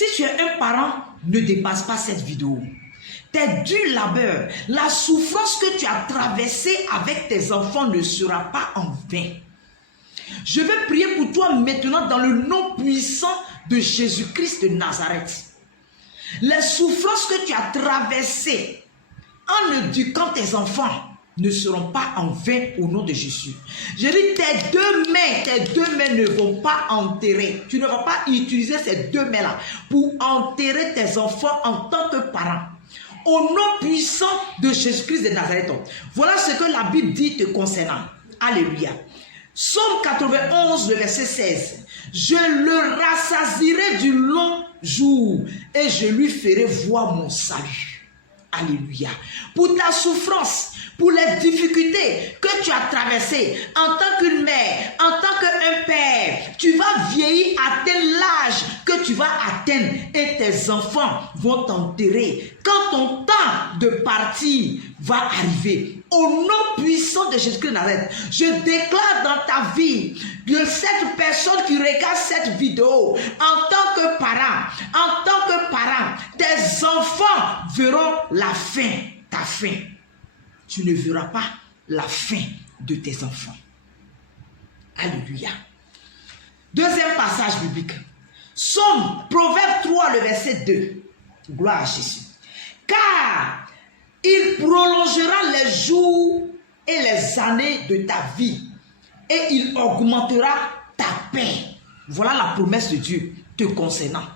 Si tu es un parent, ne dépasse pas cette vidéo. Tes durs labeurs, la souffrance que tu as traversée avec tes enfants ne sera pas en vain. Je vais prier pour toi maintenant dans le nom puissant de Jésus-Christ de Nazareth. Les souffrances que tu as traversées en éduquant tes enfants ne seront pas en vain au nom de Jésus. Je dis tes deux mains ne vont pas enterrer. Tu ne vas pas utiliser ces deux mains-là pour enterrer tes enfants en tant que parent. Au nom puissant de Jésus-Christ de Nazareth. Voilà ce que la Bible dit te concernant. Alléluia. Psaume 91, le verset 16. Je le rassasierai du long jour et je lui ferai voir mon salut. Alléluia. Pour ta souffrance, pour les difficultés que tu as traversées en tant qu'une mère, en tant qu'un père, tu vas vieillir, atteindre l'âge que tu vas atteindre et tes enfants vont t'enterrer. Quand ton temps de partir va arriver, au nom puissant de Jésus-Christ de Nazareth, je déclare dans ta vie de cette personne qui regarde cette vidéo, en tant que parent, tes enfants verront la fin, ta fin. Tu ne verras pas la fin de tes enfants. Alléluia. Deuxième passage biblique. Proverbe 3, le verset 2. Gloire à Jésus. Car il prolongera les jours et les années de ta vie et il augmentera ta paix. Voilà la promesse de Dieu te concernant.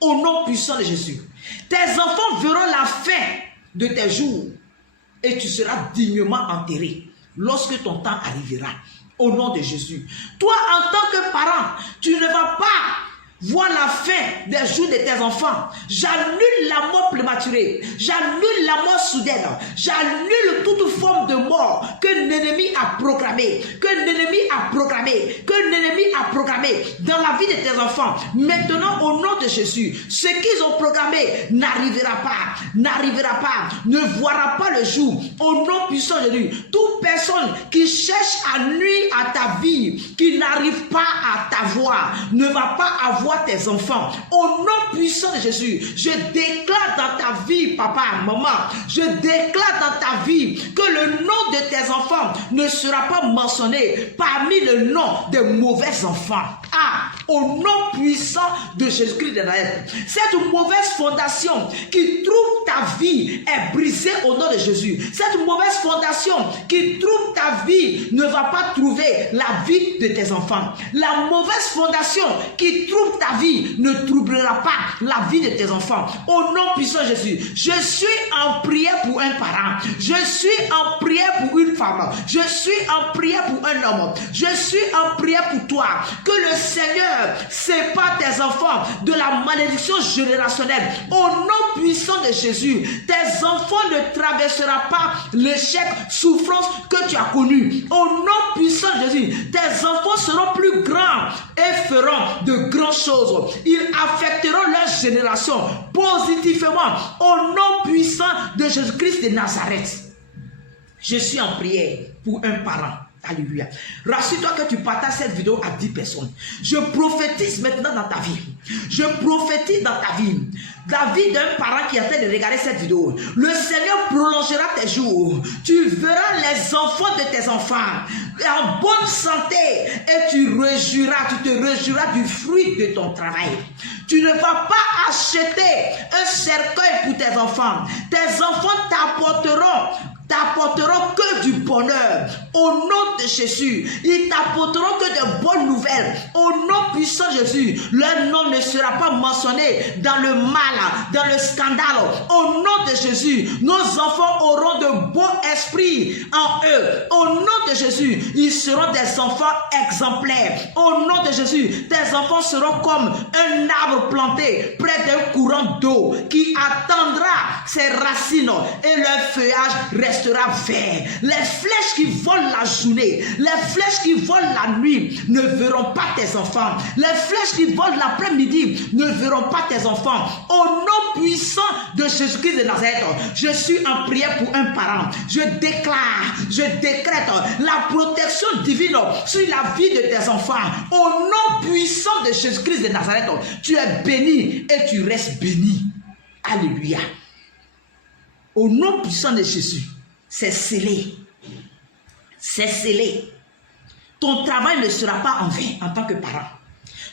Au nom puissant de Jésus. Tes enfants verront la fin de tes jours et tu seras dignement enterré lorsque ton temps arrivera. Au nom de Jésus. Toi, en tant que parent, tu ne vas pas voir la fin des jours de tes enfants. J'annule la mort prématurée. J'annule la mort soudaine. J'annule toute forme de mort que l'ennemi a programmée. Que l'ennemi a programmé dans la vie de tes enfants. Maintenant, au nom de Jésus, ce qu'ils ont programmé n'arrivera pas. Ne verra pas le jour. Au nom puissant de Dieu. Toute personne qui cherche à nuire à ta vie, qui n'arrive pas à t'avoir, ne va pas avoir tes enfants. Au nom puissant de Jésus, je déclare dans ta vie, papa, maman, je déclare dans ta vie que le nom de tes enfants ne sera pas mentionné parmi le nom des mauvais enfants. Au nom puissant de Jésus-Christ de Nazareth. Cette mauvaise fondation qui trouve ta vie est brisée au nom de Jésus. Cette mauvaise fondation qui trouve ta vie ne va pas trouver la vie de tes enfants. La mauvaise fondation qui trouve ta vie ne troublera pas la vie de tes enfants. Au nom puissant de Jésus, je suis en prière pour un parent. Je suis en prière pour une femme. Je suis en prière pour un homme. Je suis en prière pour toi. Que le Seigneur sépare tes enfants de la malédiction générationnelle. Au nom puissant de Jésus, tes enfants ne traverseront pas l'échec, souffrance que tu as connu. Au nom puissant de Jésus, tes enfants seront plus grands et feront de grandes choses. Ils affecteront leur génération positivement. Au nom puissant de Jésus-Christ de Nazareth. Je suis en prière pour un parent. Alléluia. Rassure-toi que tu partages cette vidéo à 10 personnes. Je prophétise maintenant dans ta vie. Je prophétise dans ta vie. La vie d'un parent qui est en train de regarder cette vidéo. Le Seigneur prolongera tes jours. Tu verras les enfants de tes enfants en bonne santé et tu te réjouiras du fruit de ton travail. Tu ne vas pas acheter un cercueil pour tes enfants. Tes enfants t'apporteront que du bonheur. Au nom de Jésus, ils t'apporteront que de bonnes nouvelles. Au nom puissant de Jésus, leur nom ne sera pas mentionné dans le mal, dans le scandale. Au nom de Jésus, nos enfants auront de beaux esprits en eux. Au nom de Jésus, ils seront des enfants exemplaires. Au nom de Jésus, tes enfants seront comme un arbre planté près d'un courant d'eau qui attendra ses racines et leur feuillage restera restera vert. Les flèches qui volent la journée, les flèches qui volent la nuit ne verront pas tes enfants. Les flèches qui volent l'après-midi ne verront pas tes enfants. Au nom puissant de Jésus-Christ de Nazareth, je suis en prière pour un parent. Je déclare, je décrète la protection divine sur la vie de tes enfants. Au nom puissant de Jésus-Christ de Nazareth, tu es béni et tu restes béni. Alléluia. Au nom puissant de Jésus, c'est scellé. C'est scellé. Ton travail ne sera pas en vain en tant que parent.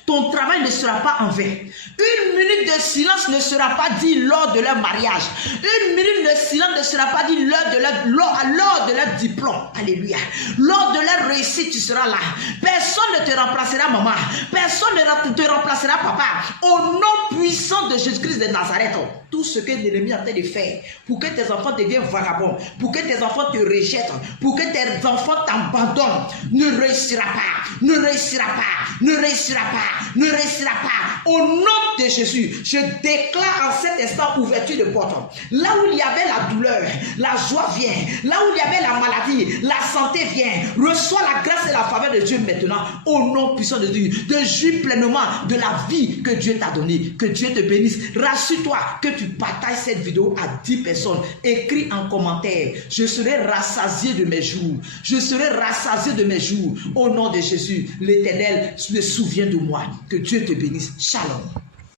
Ton travail ne sera pas en vain. Une minute de silence ne sera pas dit lors de leur mariage. Une minute de silence ne sera pas dit lors de leur diplôme. Alléluia. Lors de leur réussite, tu seras là. Personne ne te remplacera, maman. Personne ne te remplacera, papa. Au nom puissant de Jésus-Christ de Nazareth, tout ce que l'ennemi est en train de faire pour que tes enfants deviennent vagabonds, pour que tes enfants te rejettent, pour que tes enfants t'abandonnent, ne réussira pas, ne réussira pas, ne réussira pas, ne réussira pas. Au nom de Jésus, je déclare en cet instant ouverture de porte. Là où il y avait la douleur, la joie vient. Là où il y avait la maladie, la santé vient. Reçois la grâce et la faveur de Dieu maintenant. Au nom puissant de Dieu, de jouir pleinement de la vie que Dieu t'a donnée. Que Dieu te bénisse. Rassure-toi que tu partages cette vidéo à 10 personnes. Écris en commentaire: je serai rassasié de mes jours. Je serai rassasié de mes jours. Au nom de Jésus, l'Éternel se souvient de moi. Que Dieu te bénisse. Shalom.